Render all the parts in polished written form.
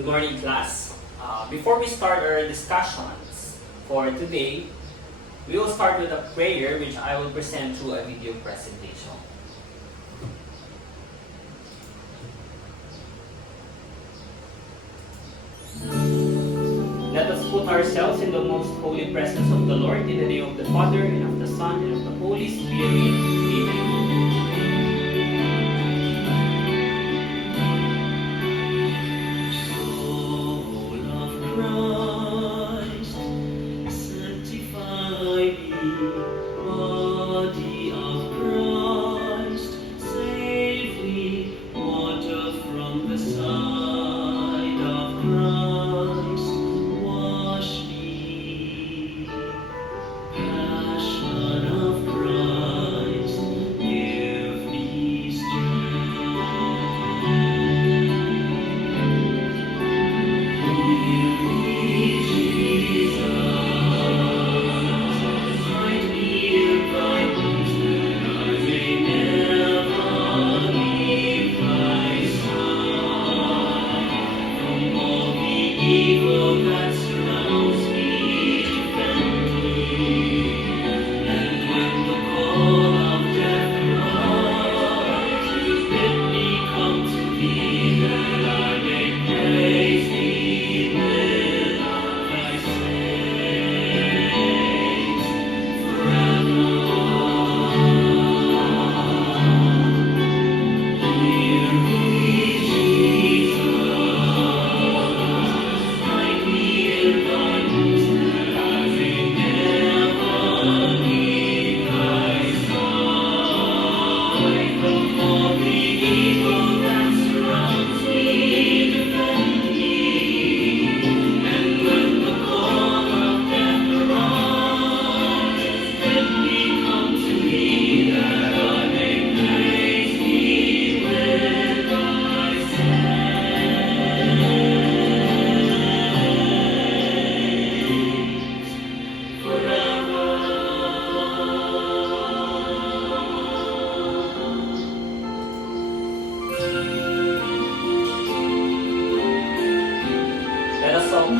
Good morning, class. Before we start our discussions for today, we will start with a prayer which I will present through a video presentation. Let us put ourselves in the most holy presence of the Lord in the name of the Father, and of the Son, and of the Holy Spirit. Amen.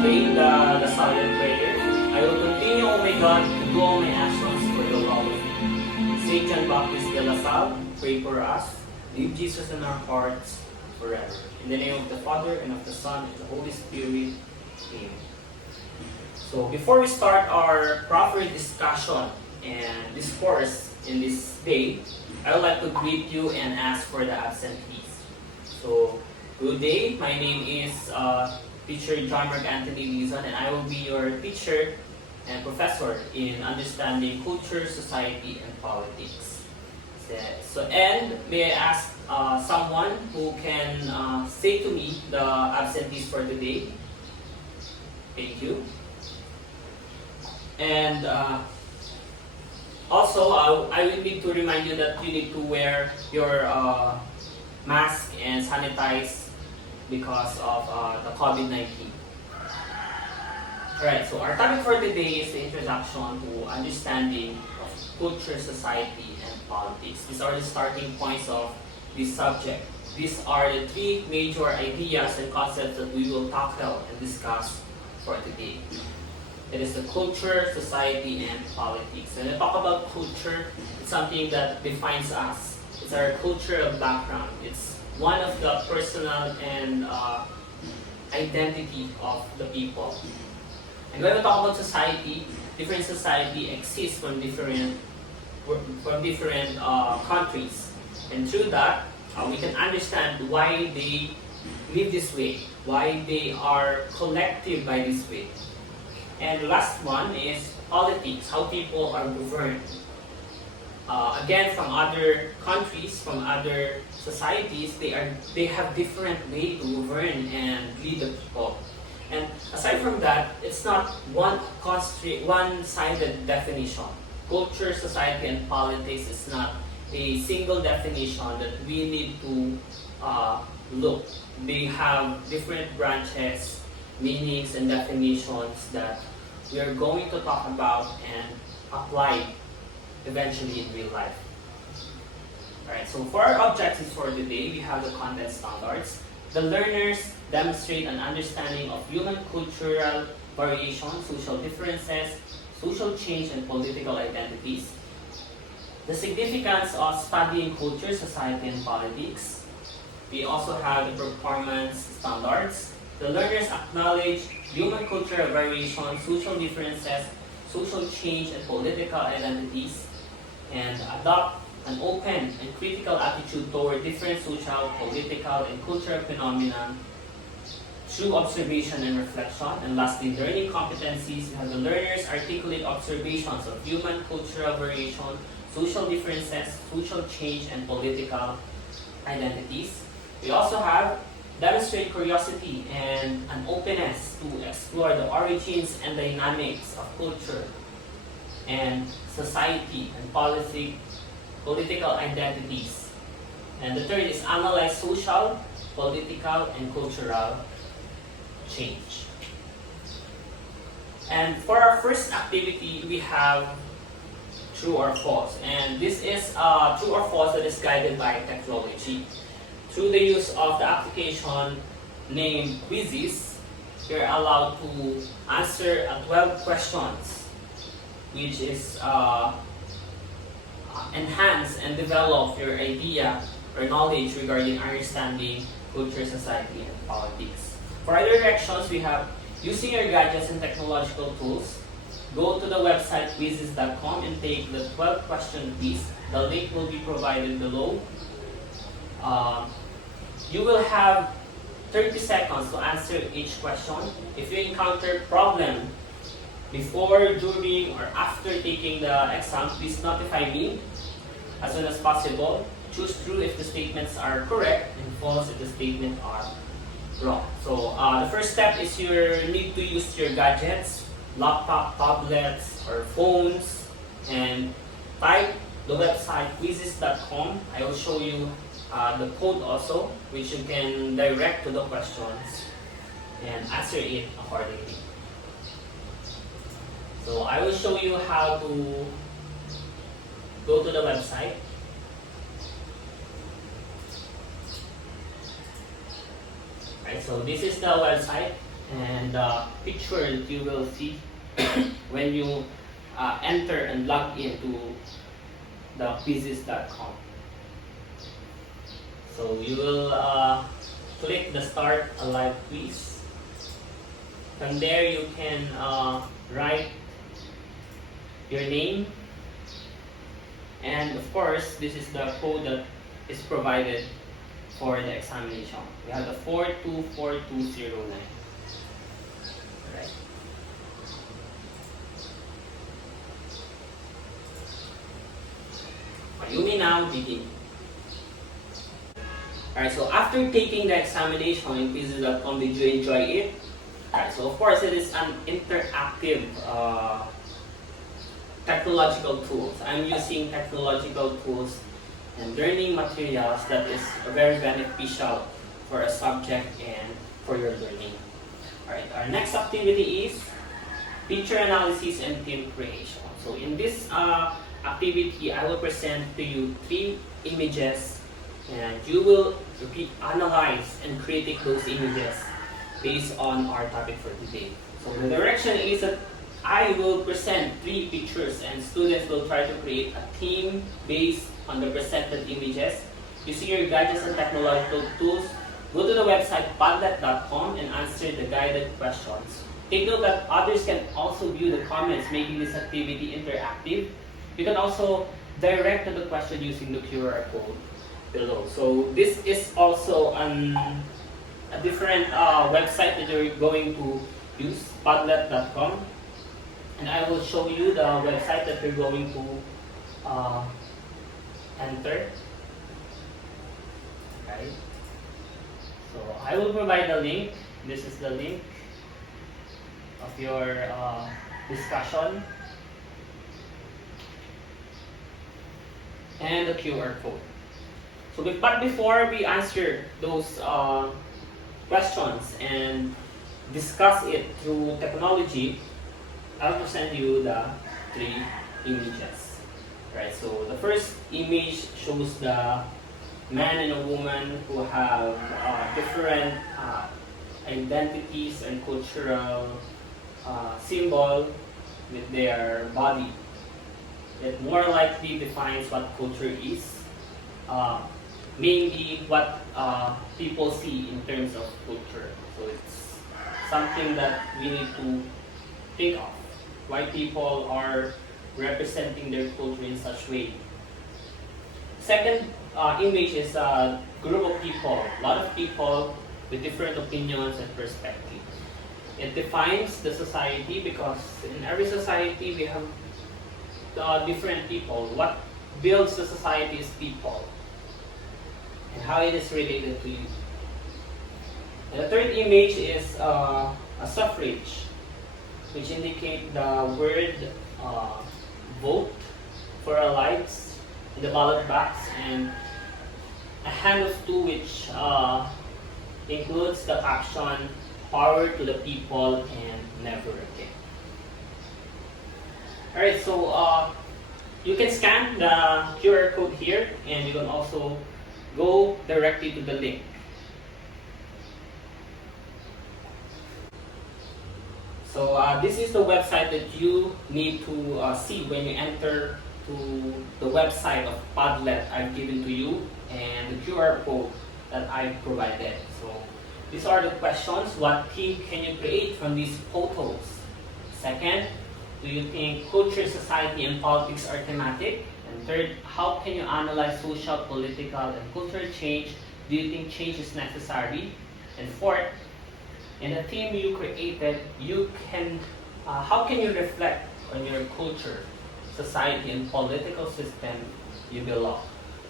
Pray the silent prayer. I will continue, O my God, to do all my actions for your love of you. Saint John Baptist de La Salle, pray for us. Leave Jesus in our hearts forever. In the name of the Father, and of the Son, and the Holy Spirit. Amen. So before we start our proper discussion and discourse in this day, I would like to greet you and ask for the absentees. So, good day. My name is Teacher Jhon Dizon, and I will be your teacher and professor in understanding culture, society, and politics. And may I ask someone who can say to me the absentees for today? Thank you. And also, I will need to remind you that you need to wear your mask and sanitize because of the COVID-19. Alright, so our topic for today is the introduction to understanding of culture, society, and politics. These are the starting points of this subject. These are the three major ideas and concepts that we will tackle and discuss for today. It is the culture, society, and politics. When I talk about culture, it's something that defines us. It's our cultural background. It's one of the personal and identity of the people. And when we talk about society, different society exists from different countries, and through that we can understand why they live this way, why they are collective by this way. And the last one is politics, how people are governed. Again, from other countries, from other societies, they have different way to govern and lead the people. And aside from that, it's not one-sided definition. Culture, society, and politics is not a single definition that we need to look. They have different branches, meanings, and definitions that we are going to talk about and apply eventually in real life. Alright, so for our objectives for today, we have the content standards, The learners demonstrate an understanding of human cultural variation, social differences, social change, and political identities. The significance of studying culture, society, and politics. We also have the performance standards. The learners acknowledge human cultural variation, social differences, social change, and political identities, and adopt an open and critical attitude toward different social, political, and cultural phenomena through observation and reflection. And lastly, learning competencies. We have the learners articulate observations of human cultural variation, social differences, social change, and political identities. We also have demonstrate curiosity and an openness to explore the origins and dynamics of culture and society and political identities. And the third is analyze social, political, and cultural change. And for our first activity, we have true or false. And this is true or false that is guided by technology. Through the use of the application named Quizzes, you're allowed to answer 12 questions, which is enhance and develop your idea or knowledge regarding understanding culture, society, and politics. For other directions, we have using your gadgets and technological tools. Go to the website quizzes.com and take the 12 question quiz. The link will be provided below. You will have 30 seconds to answer each question. If you encounter problem before, during, or after taking the exam, please notify me as soon as possible. Choose true if the statements are correct and false if the statements are wrong. So the first step is you need to use your gadgets, laptop, tablets, or phones, and type the website quizzes.com. I will show you the code also, which you can direct to the questions and answer it accordingly. So I will show you how to go to the website. Right, so this is the website, and the picture that you will see when you enter and log into the quizzes.com. So you will click the start a live quiz. From there you can write your name, and of course this is the code that is provided for the examination. We have the 424209. Alright. You may now begin. Alright, so after taking the examination in quizzes.com, did you enjoy it? Alright, so of course it is an interactive technological tools. I'm using technological tools and learning materials that is very beneficial for a subject and for your learning. Alright, our next activity is picture analysis and theme creation. So in this activity, I will present to you 3 images, and you will analyze and critique those images based on our topic for today. So the direction is that I will present 3 pictures, and students will try to create a theme based on the presented images. Using your gadgets and technological tools, go to the website PRODMAT.com and answer the guided questions. Take note that others can also view the comments, making this activity interactive. You can also direct to the question using the QR code below. So this is also a different website that you're going to use, PRODMAT.com. And I will show you the website that you're going to enter. Right. So I will provide the link. This is the link of your discussion and the QR code. So, but before we answer those questions and discuss it through technology, I'll present you the 3 images. Right. So the first image shows the man and a woman who have different identities and cultural symbol with their body. It more likely defines what culture is, mainly what people see in terms of culture. So it's something that we need to think of, why people are representing their culture in such way. Second image is a group of people, a lot of people with different opinions and perspectives. It defines the society because in every society we have different people. What builds the society is people and how it is related to you. And the third image is a suffrage, which indicate the word vote for our lives in the ballot box, and a hand of two, which includes the caption "Power to the people and never again." Alright, so you can scan the QR code here, and you can also go directly to the link. So this is the website that you need to see when you enter to the website of Padlet I've given to you, and the QR code that I provided. So these are the questions. What theme can you create from these photos? Second, do you think culture, society, and politics are thematic? And third, how can you analyze social, political, and cultural change? Do you think change is necessary? And fourth, in the theme you created, how can you reflect on your culture, society, and political system you belong?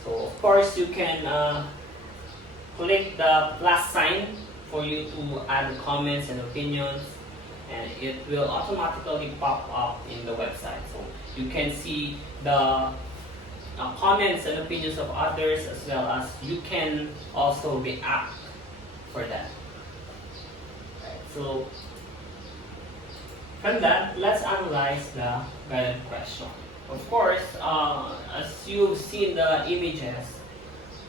So of course you can click the plus sign for you to add comments and opinions, and it will automatically pop up in the website. So you can see the comments and opinions of others, as well as you can also react for that. So from that, let's analyze the guided question. Of course, as you've seen the images,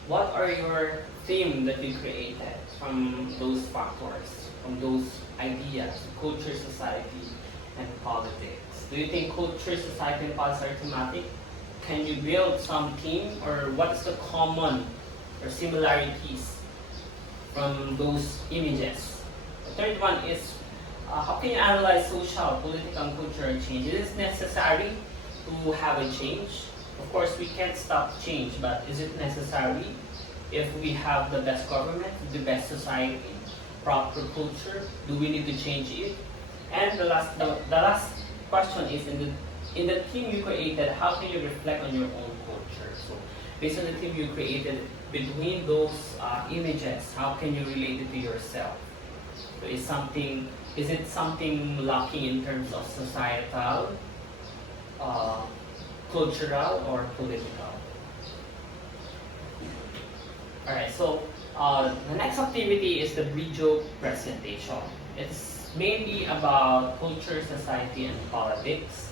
what are your theme that you created from those factors, from those ideas, culture, society, and politics? Do you think culture, society, and politics are thematic? Can you build some theme, or what is the common or similarities from those images? The third one is, how can you analyze social, political, and cultural change? Is it necessary to have a change? Of course, we can't stop change, but is it necessary if we have the best government, the best society, proper culture? Do we need to change it? And the last question is, in the theme you created, how can you reflect on your own culture? So based on the theme you created, between those images, how can you relate it to yourself? So is it something lacking in terms of societal, cultural, or political? Alright, so the next activity is the video presentation. It's mainly about culture, society, and politics.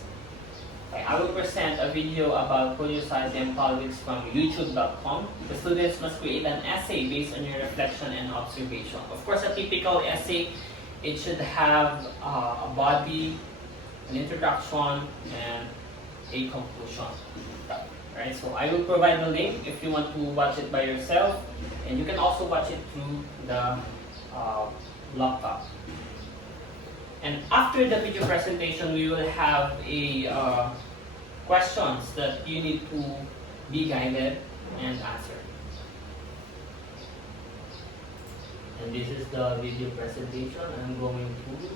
Okay, I will present a video about culture, society, and politics from youtube.com. The students must create an essay based on your reflection and observation. Of course, a typical essay, it should have a body, an introduction, and a conclusion. Right, so I will provide the link if you want to watch it by yourself, and you can also watch it through the laptop. And after the video presentation, we will have a questions that you need to be guided and answer. And this is the video presentation I'm going to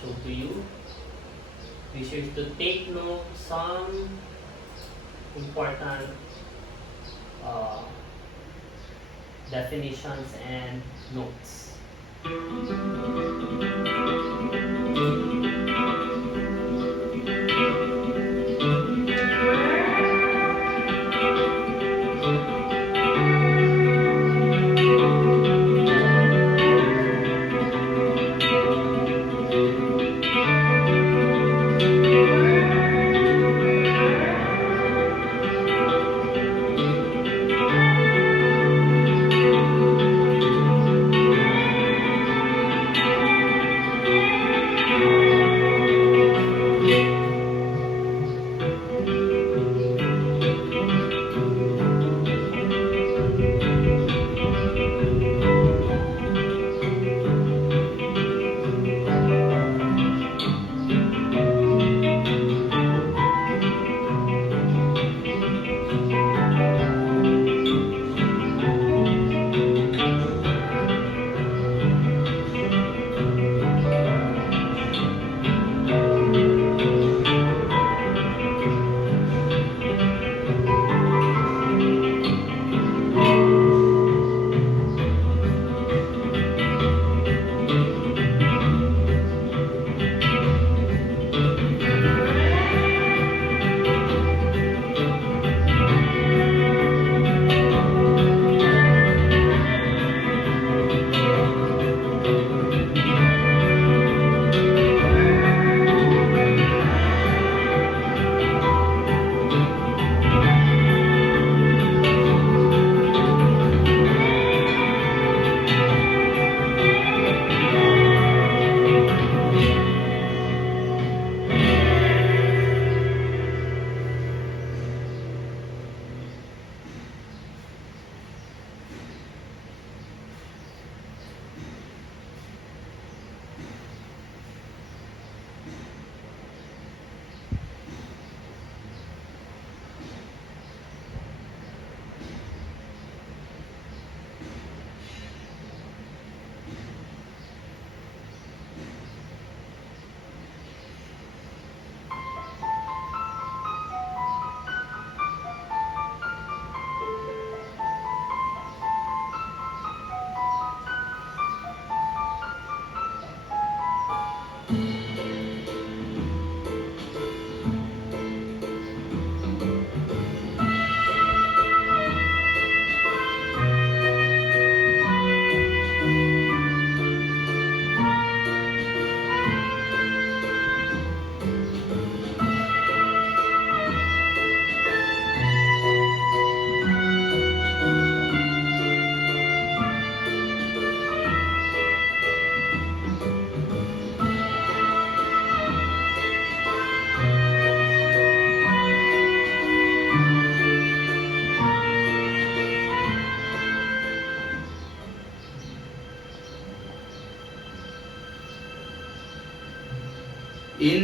show to you. Be sure to take note some important definitions and notes.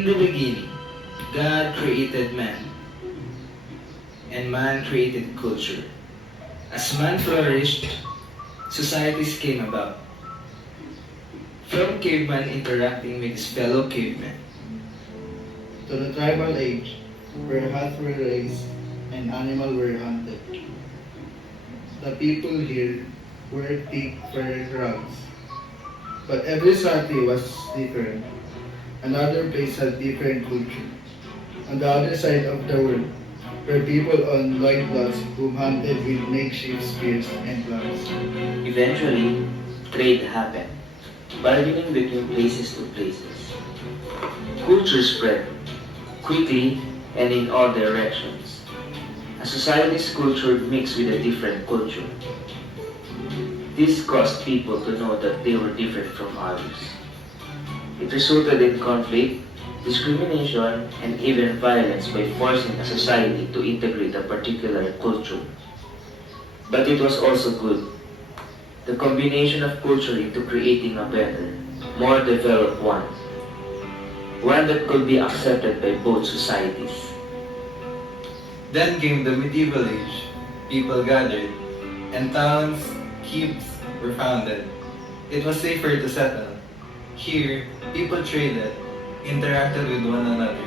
In the beginning, God created man, and man created culture. As man flourished, societies came about. From caveman interacting with his fellow cavemen, to the tribal age, where huts were raised and animals were hunted. The people here wore thick fur rugs, but every society was different. Another place had different culture. On the other side of the world, were people on loincloths who hunted with makeshift spears and clubs. Eventually, trade happened, bargaining between places to places. Culture spread, quickly and in all directions. A society's culture mixed with a different culture. This caused people to know that they were different from others. It resulted in conflict, discrimination, and even violence by forcing a society to integrate a particular culture. But it was also good. The combination of culture into creating a better, more developed one. One that could be accepted by both societies. then came the medieval age. People gathered, and towns, keeps were founded. It was safer to settle. Here, people traded, interacted with one another.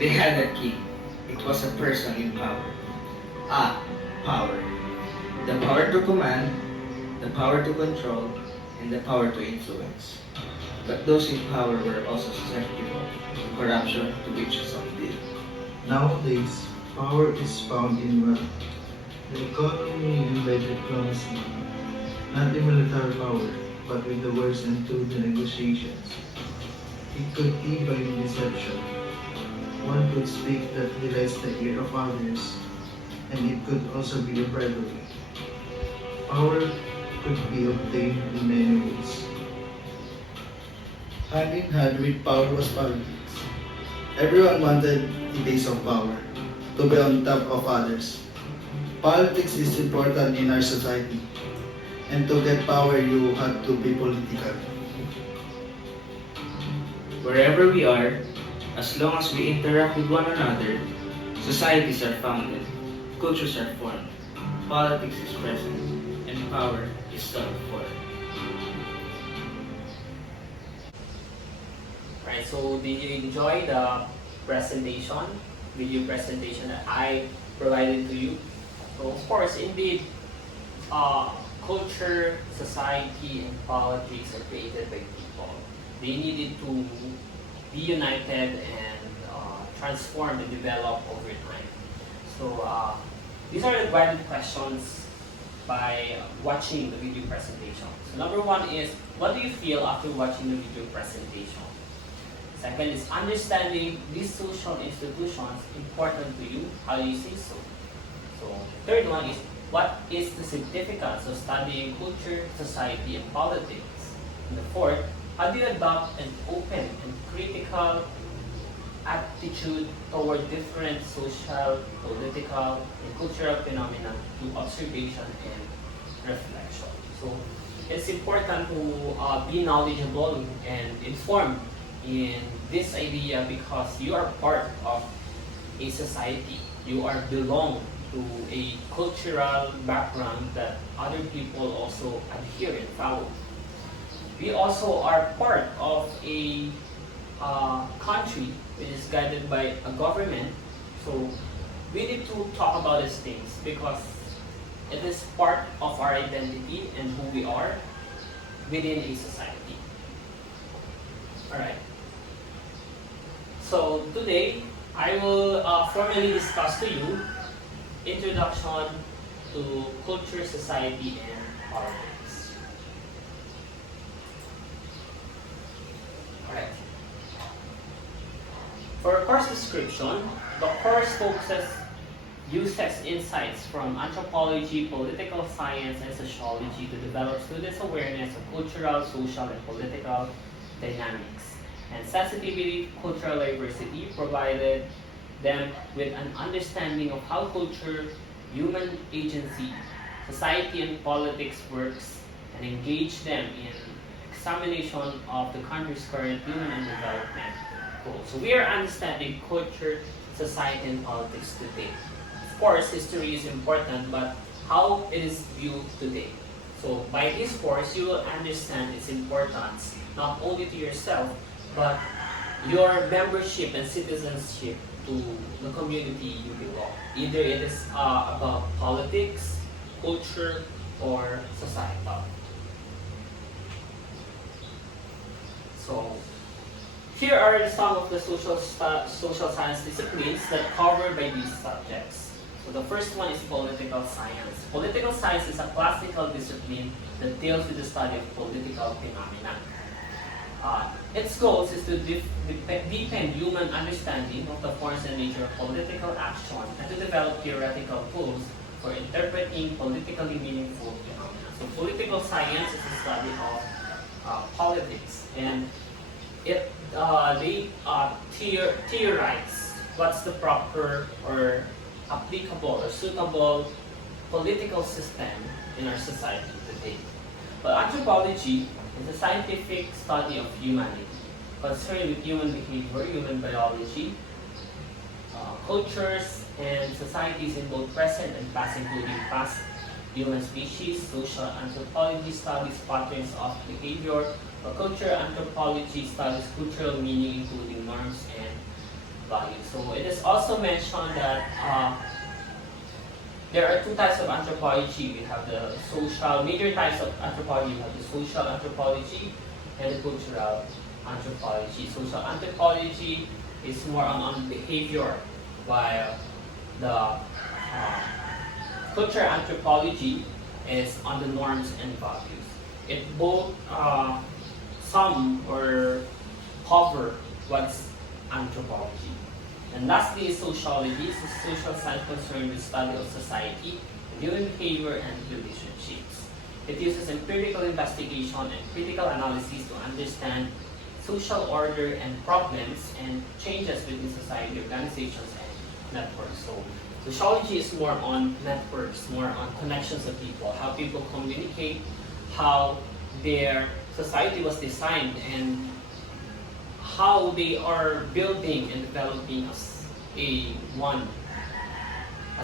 They had a king. It was a person in power. Power. The power to command, the power to control, and the power to influence. But those in power were also susceptible to corruption to which some did. Nowadays, power is found in wealth, the economy and by diplomacy, not in military power, but with the words and through the negotiations. It could be by deception. One could speak that delights the ear of others, and it could also be a bribery. Power could be obtained in many ways. Hand in hand with power was politics. Everyone wanted a base of power, to be on top of others. Politics is important in our society, and to get power you have to be political. Wherever we are, as long as we interact with one another, societies are founded, cultures are formed, politics is present, and power is sought for. Right, so did you enjoy the presentation, video presentation that I provided to you? So of course, indeed, culture, society, and politics are created by people. They needed to be united and transform and develop over time. So these are the guided questions by watching the video presentation. So number one is, what do you feel after watching the video presentation? Second is, understanding these social institutions important to you. How do you see so? So the third one is, what is the significance of studying culture, society, and politics? And the fourth, how do you adopt an open and critical attitude toward different social, political, and cultural phenomena through observation and reflection? So it's important to be knowledgeable and informed in this idea because you are part of a society. You are belong to a cultural background that other people also adhere and follow. We also are part of a country which is guided by a government. So we need to talk about these things because it is part of our identity and who we are within a society. Alright. So today, I will formally discuss to you introduction to culture, society, and politics. Alright. For course description, the course uses insights from anthropology, political science, and sociology to develop students' awareness of cultural, social, and political dynamics. And sensitivity to cultural diversity provided them with an understanding of how culture, human agency, society, and politics works, and engage them in examination of the country's current human and development goals. So we are understanding culture, society, and politics today. Of course, history is important, but how it is viewed today. So by this course, you will understand its importance, not only to yourself, but your membership and citizenship to the community you belong. Either it is about politics, culture, or societal. So here are some of the social science disciplines that covered by these subjects. So the first one is political science. Political science is a classical discipline that deals with the study of political phenomena. Its goals is to deepen human understanding of the forms and nature of political action and to develop theoretical tools for interpreting politically meaningful phenomena. So political science is the study of politics, and they theorize what's the proper or applicable or suitable political system in our society today. But anthropology is a scientific study of humanity, concerned with human behavior, human biology, cultures, and societies in both present and past, including past human species. Social anthropology studies patterns of behavior, or cultural anthropology studies cultural meaning, including norms and values. So it is also mentioned that there are two types of anthropology. We have the major types of anthropology. We have the social anthropology and the cultural anthropology. Social anthropology is more on behavior, while the cultural anthropology is on the norms and values. It both sum or cover what's anthropology. And lastly is sociology. It's a social science concerned with study of society, human behavior, and relationships. It uses empirical investigation and critical analysis to understand social order and problems and changes within society, organizations, and networks. So sociology is more on networks, more on connections of people, how people communicate, how their society was designed, and how they are building and developing as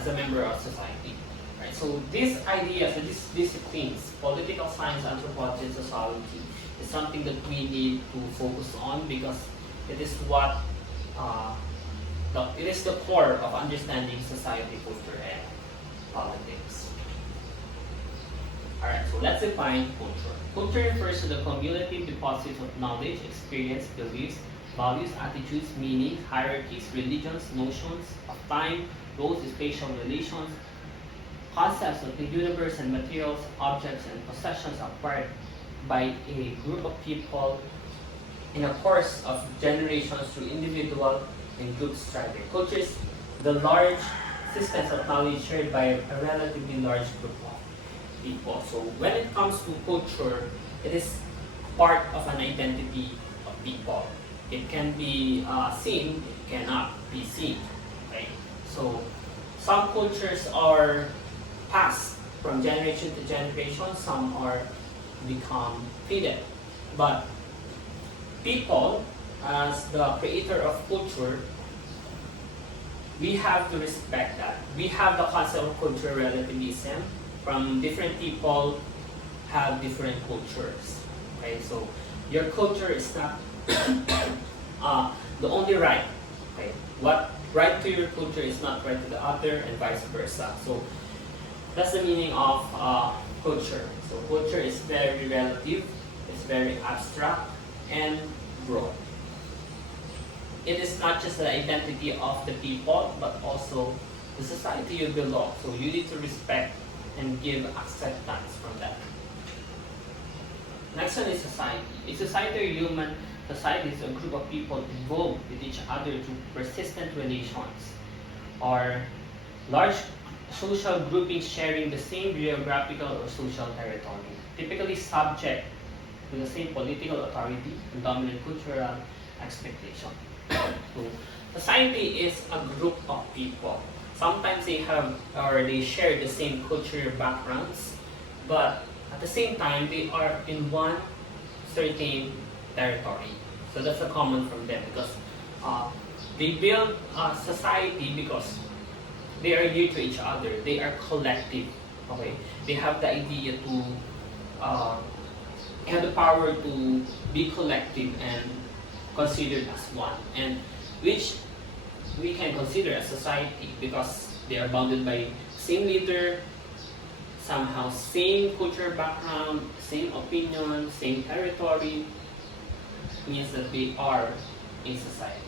a member of society. Right? So these ideas, these disciplines, political science, anthropology, and sociology, is something that we need to focus on because it is what it is the core of understanding society, culture, and politics. Alright, so let's define culture. Culture refers to the cumulative deposits of knowledge, experience, beliefs, values, attitudes, meanings, hierarchies, religions, notions of time, roles, spatial relations, concepts of the universe and materials, objects, and possessions acquired by a group of people in a course of generations through individual and group striving. Culture is the large systems of knowledge shared by a relatively large group of people. So when it comes to culture, it is part of an identity of people. It can be seen, it cannot be seen. Right? So some cultures are passed from generation to generation, some are become faded. But people, as the creator of culture, we have to respect that. We have the concept of cultural relativism. From different people have different cultures. Okay, so your culture is not the only right. Okay, what right to your culture is not right to the other, and vice versa. So that's the meaning of culture. So culture is very relative, it's very abstract and broad. It is not just the identity of the people, but also the society you belong. So you need to respect and give acceptance from that. Next one is society. A society or human society is a group of people involved with each other through persistent relations, or large social groupings sharing the same geographical or social territory, typically subject to the same political authority and dominant cultural expectation. So, society is a group of people. Sometimes they have or they share the same cultural backgrounds, but at the same time they are in one certain territory. So that's a common from them because they build a society because they are near to each other. They are collective. Okay, they have the idea to have the power to be collective and considered as one, and which we can consider as society because they are bounded by same leader, somehow same cultural background, same opinion, same territory, means that they are in society.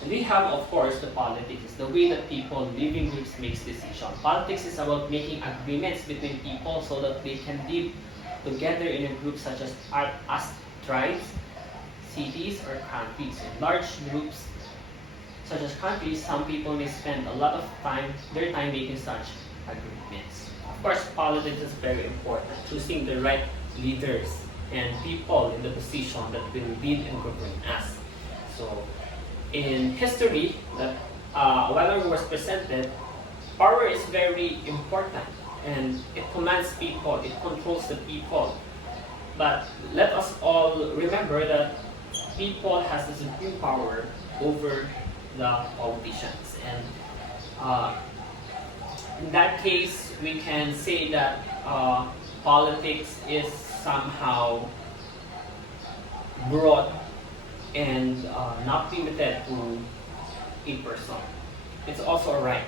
And we have, of course, the politics, the way that people live in groups makes decisions. Politics is about making agreements between people so that they can live together in a group such as tribes, cities, or countries. In large groups, such as countries, some people may spend a lot of their time making such agreements. Of course, politics is very important, choosing the right leaders and people in the position that will lead and govern us. So, in history, that a while ago was presented, power is very important and it commands people, it controls the people. But let us all remember that people has the supreme power over the politicians. And in that case, we can say that politics is somehow broad and not limited to a person. It's also a right,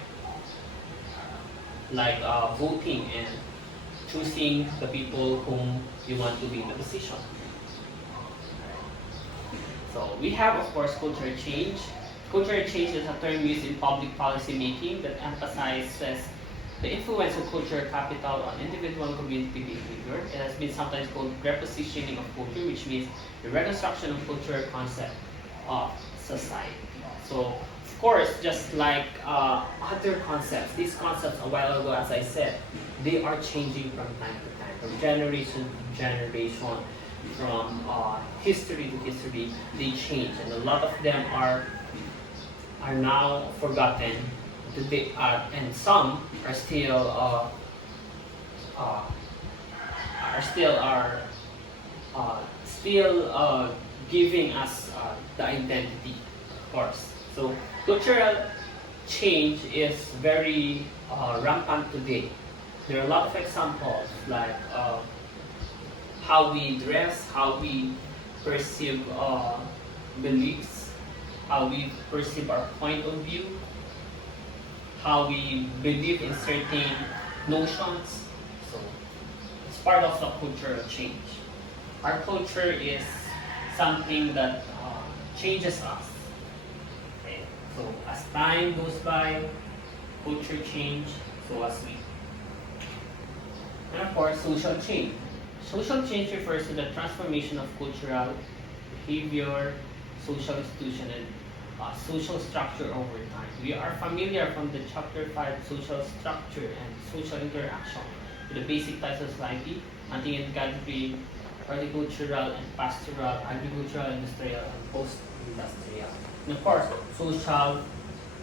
like voting and choosing the people whom you want to be in the position. So we have, of course, cultural change. Cultural change is a term used in public policy making that emphasizes the influence of cultural capital on individual and community behavior. It has been sometimes called repositioning of culture, which means the reconstruction of cultural concept of society. So, of course, just like other concepts, these concepts a while ago, as I said, they are changing from time to time, from generation to generation, from history to history. They change, and a lot of them are now forgotten. And some are still giving us the identity, of course. So cultural change is very rampant today. There are a lot of examples like how we dress, how we perceive beliefs, how we perceive our point of view, how we believe in certain notions. So it's part of the cultural change. Our culture is something that changes us. Okay? So as time goes by, culture change, so as we. And of course, social change. Social change refers to the transformation of cultural behavior, social institution, and social structure over time. We are familiar from the chapter 5 social structure and social interaction with the basic types of society, hunting and gathering, horticultural and pastoral, agricultural, industrial, and post-industrial. And of course,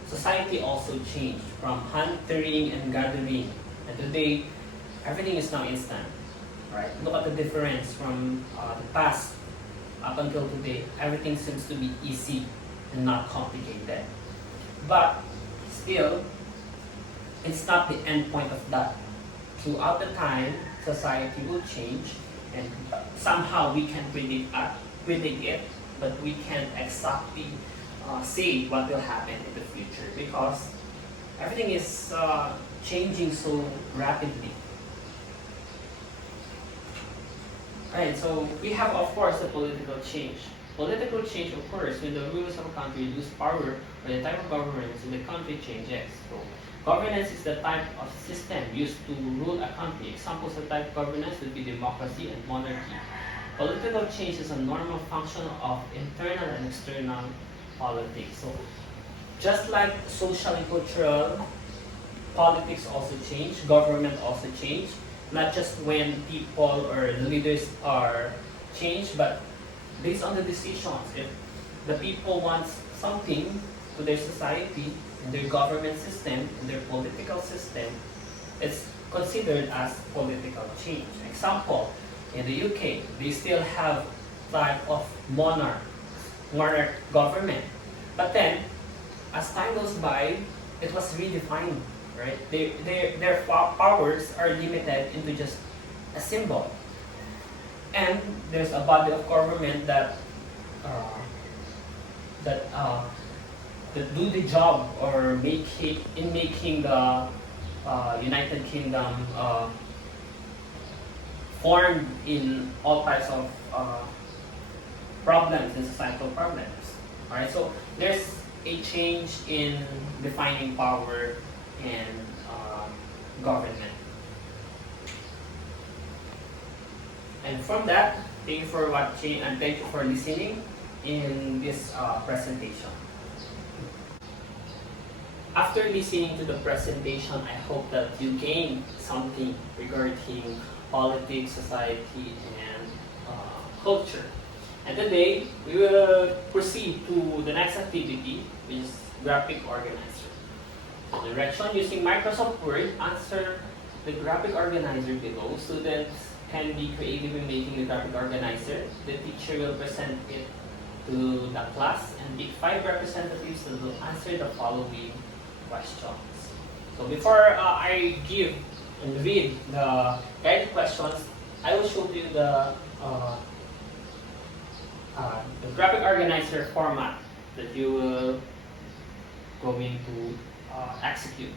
society also changed from hunting and gathering. And today, everything is now instant. Right? Look at the difference from the past up until today. Everything seems to be easy and not complicated. But still, it's not the end point of that. Throughout the time, society will change, and somehow we can predict it, but we can't exactly say what will happen in the future because everything is changing so rapidly. Right, so we have, of course, the political change. Political change occurs when the rulers of a country lose power or the type of governance in the country changes. So, governance is the type of system used to rule a country. Examples of type of governance would be democracy and monarchy. Political change is a normal function of internal and external politics. So, just like social and cultural, politics also change, government also change. Not just when people or the leaders are changed, but based on the decisions. If the people want something to their society, and their government system, and their political system, it's considered as political change. Example, In the UK, they still have type of monarch government. But then, as time goes by, it was redefined, right? Their powers are limited into just a symbol. And there's a body of government that uh, that do the job or making the United Kingdom formed in all types of problems and societal problems. Alright, so there's a change in defining power and government. And from that, thank you for watching and thank you for listening in this presentation. After listening to the presentation, I hope that you gained something regarding politics, society, and culture. And today, we will proceed to the next activity, which is graphic organizer. So direction: using Microsoft Word, answer the graphic organizer below. Students can be creative in making the graphic organizer. The teacher will present it to the class and pick 5 representatives that will answer the following questions. So before I give and read the guided questions, I will show you the graphic organizer format that you will going to execute.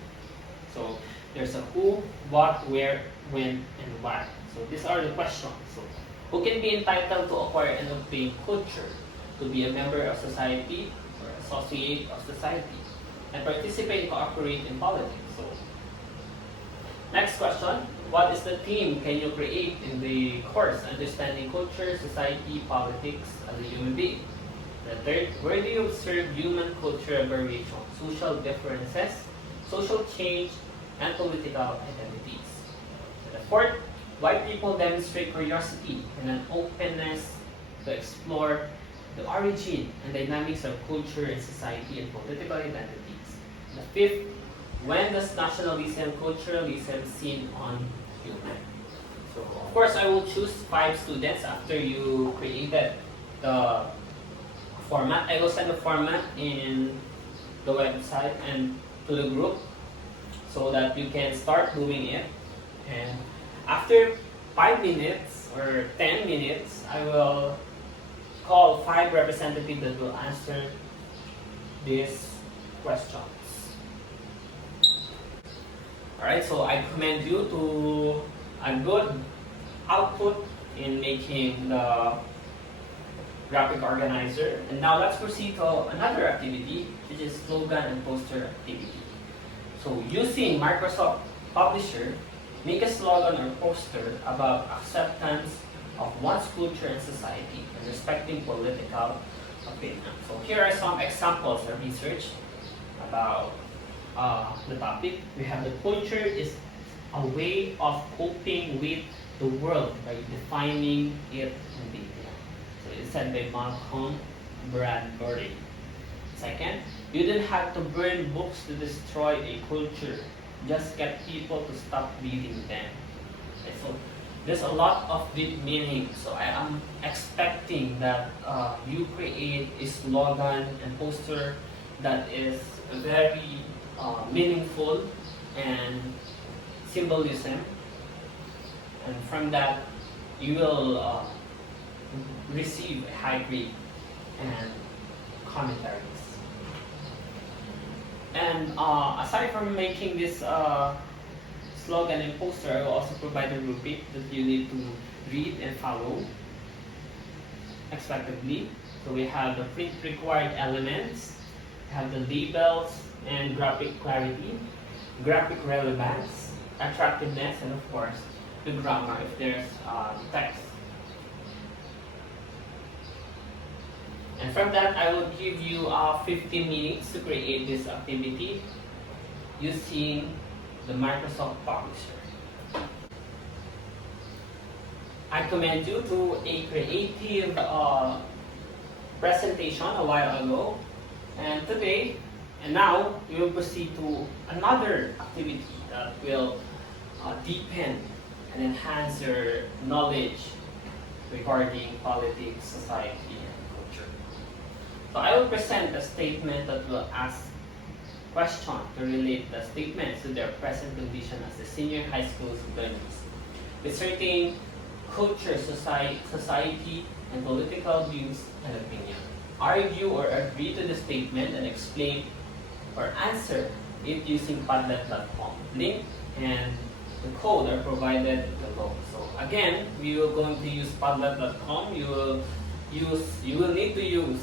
So there's a who, what, where, when, and why. So these are the questions. So who can be entitled to acquire and obtain culture, to be a member of society or associate of society, and participate and cooperate in politics. So next question: what is the theme can you create in the course, understanding culture, society, politics as a human being? The third: where do you observe human cultural variation, social differences, social change, and political identities? The fourth: why people demonstrate curiosity and an openness to explore the origin and dynamics of culture and society and political identities. The fifth: when does nationalism, culturalism seen on human? So of course I will choose 5 students after you created the format. I will send the format in the website and to the group so that you can start doing it. And after 5 minutes or 10 minutes, I will call 5 representatives that will answer these questions. Alright, so I commend you to a good output in making the graphic organizer. And now let's proceed to another activity, which is slogan and poster activity. So using Microsoft Publisher, make a slogan or poster about acceptance of one's culture and society and respecting political opinion. So here are some examples of research about the topic. We have the culture is a way of coping with the world by defining it in detail. So it's said by Malcolm Bradbury. Second, you didn't have to burn books to destroy a culture. Just get people to stop reading them. Okay, so there's a lot of deep meaning. So I am expecting that you create a slogan and poster that is very meaningful and symbolism. And from that, you will receive a high grade and commentaries. And aside from making this slogan and poster, I will also provide a rubric that you need to read and follow expectedly. So we have the print required elements, we have the labels and graphic clarity, graphic relevance, attractiveness, and of course the grammar if there's text. And from that, I will give you 15 minutes to create this activity using the Microsoft Publisher. I commend you to a creative presentation a while ago. And today, and now, we will proceed to another activity that will deepen and enhance your knowledge regarding politics, society, and culture. So I will present a statement that will ask question to relate the statements to their present condition as a senior high school students, inserting culture, society, and political views and opinion. Argue or agree to the statement and explain or answer it using PRODMAT.com. Link and the code are provided below. So again, we are going to use PRODMAT.com. You will need to use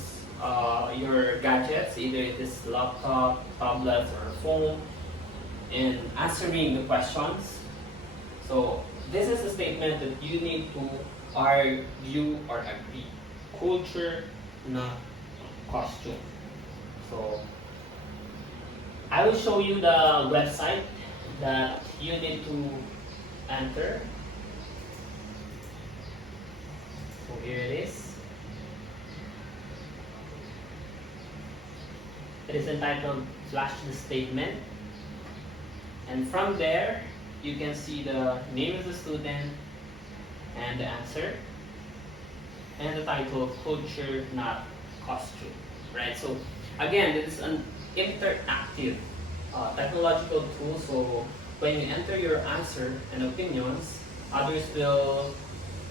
your gadgets, either it is laptop, tablet, or phone, in answering the questions. So this is a statement that you need to argue or agree. Culture, not costume. So I will show you the website that you need to enter. So here it is. It is entitled Flash the Statement. And from there, you can see the name of the student and the answer. And the title, Culture, Not Costume. Right? So again, it is an interactive technological tool. So when you enter your answer and opinions, others will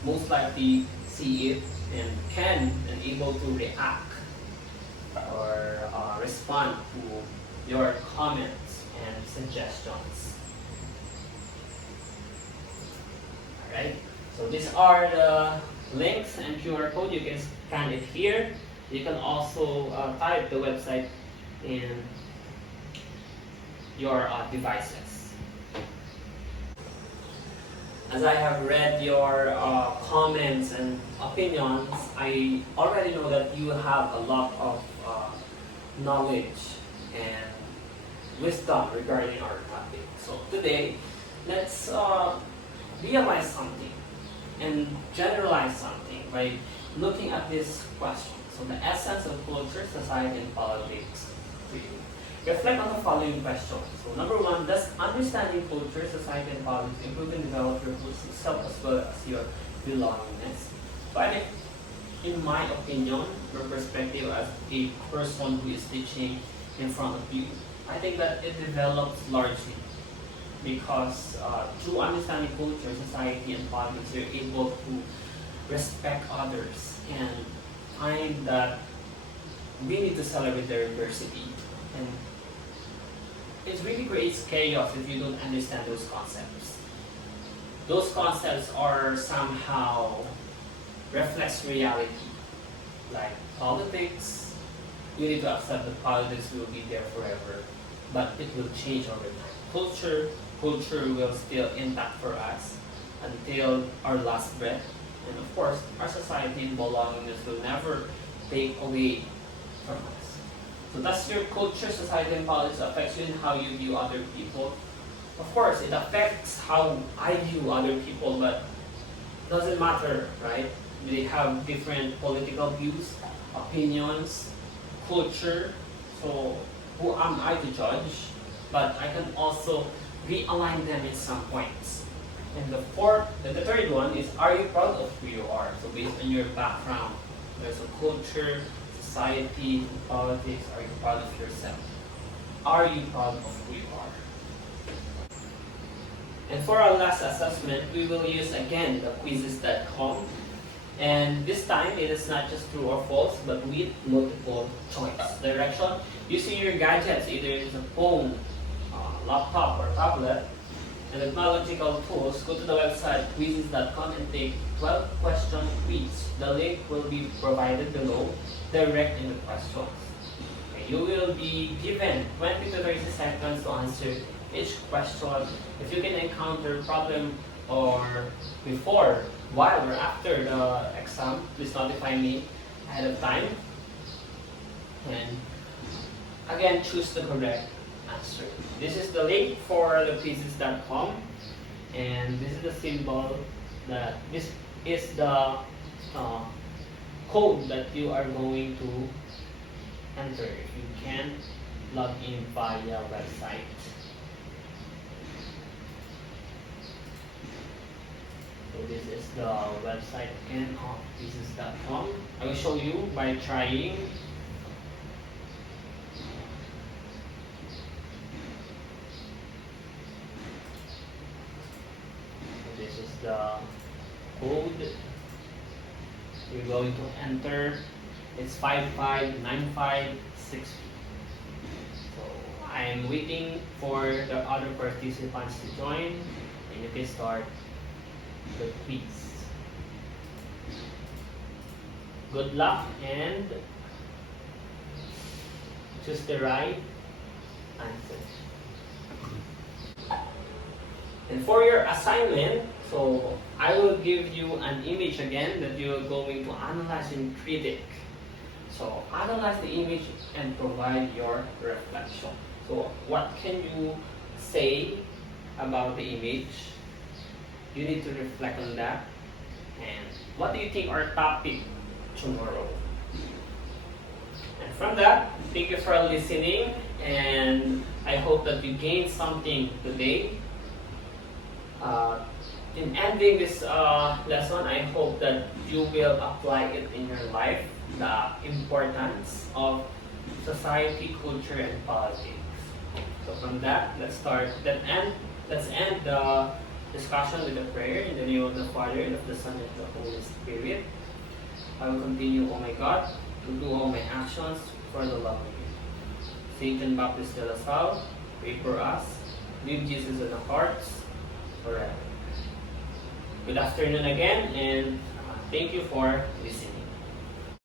most likely see it and can and able to react or respond to your comments and suggestions. Alright, so these are the links and QR code. You can scan it here. You can also type the website in your devices. As I have read your comments and opinions, I already know that you have a lot of knowledge and wisdom regarding our topic. So today, let's realize something and generalize something by looking at this question. So the essence of culture, society, and politics to you. Reflect on the following questions. So number one, does understanding culture, society, and politics improve and develop your self as well as your belongingness? So I think, in my opinion, or perspective as a person who is teaching in front of you, I think that it develops largely because through understanding culture, society, and politics, you're able to respect others and find that we need to celebrate their diversity. And it really creates chaos if you don't understand those concepts. Those concepts are somehow reflects reality. Like politics, you need to accept that politics will be there forever, but it will change over time. Culture will still intact for us until our last breath. And of course, our society and belongingness will never take away from us. So does your culture, society, and politics affects you in how you view other people? Of course, it affects how I view other people, but it doesn't matter, right? They have different political views, opinions, culture. So who am I to judge? But I can also realign them in some points. And the third one is, are you proud of who you are? So based on your background, there's a culture, society, politics. Are you proud of yourself? Are you proud of who you are? And for our last assessment, we will use again the quizzes.com. And this time, it is not just true or false, but with multiple choice direction. Using your gadgets, either it is a phone, laptop, or tablet, and technological tools, go to the website quizzes.com and take 12-question quiz. The link will be provided below, direct in the questions. Okay, you will be given 20 to 30 seconds to answer each question. If you can encounter problem or before, while, or after the exam, please notify me ahead of time. And again, choose the correct answer. This is the link for the quizzes.com, and this is the symbol that this is the code that you are going to enter if you can log in via website. So this is the website again of pieces.com. I will show you by trying. So this is the code you're going to enter. It's 55956. So I'm waiting for the other participants to join, and you can start the quiz. Good luck and choose the right answer. And for your assignment, so I will give you an image again that you are going to analyze and critique. So analyze the image and provide your reflection. So what can you say about the image? You need to reflect on that. And what do you think our topic tomorrow? And from that, thank you for listening, and I hope that you gained something today. In ending this lesson, I hope that you will apply it in your life, the importance of society, culture, and politics. So from that, let's end the discussion with a prayer in the name of the Father, and of the Son, and of the Holy Spirit. I will continue, oh my God, to do all my actions for the love of you. Saint John Baptist de La Salle, pray for us. Leave Jesus in our hearts forever. Good afternoon again, and thank you for listening.